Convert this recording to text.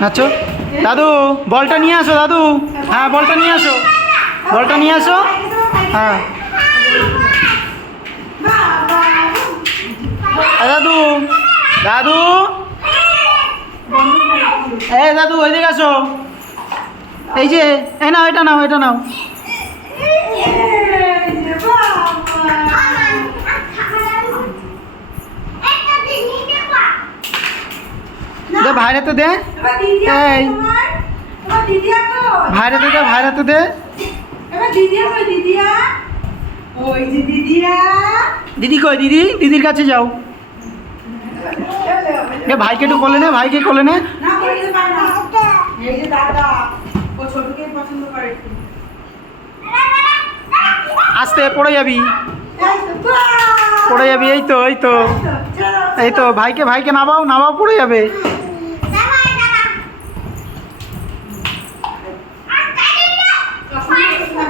নাচো। দাদু বলটা নিয়ে আসো দাদু। হ্যাঁ বলটা নিয়ে আসো, বলটা নিয়ে আসো। হ্যাঁ দাদু, দাদু এই দাদু ওইদিকে আসো। এই যে এই নাও, এটা নাও, এটা নাও। দে ভাইরাতে দে, এই ভাইরাতে দে, ভাইরাতে দে। দিদি কই দিদি? দিদির কাছে যাও। এ ভাইকে একটু কোলে নে, ভাইকে কোলে নে। আস্তে পড়ে যাবি, পড়ে যাবি। এই তো এই তো এই তো ভাইকে, ভাইকে নামাও, নামাও, পড়ে যাবে।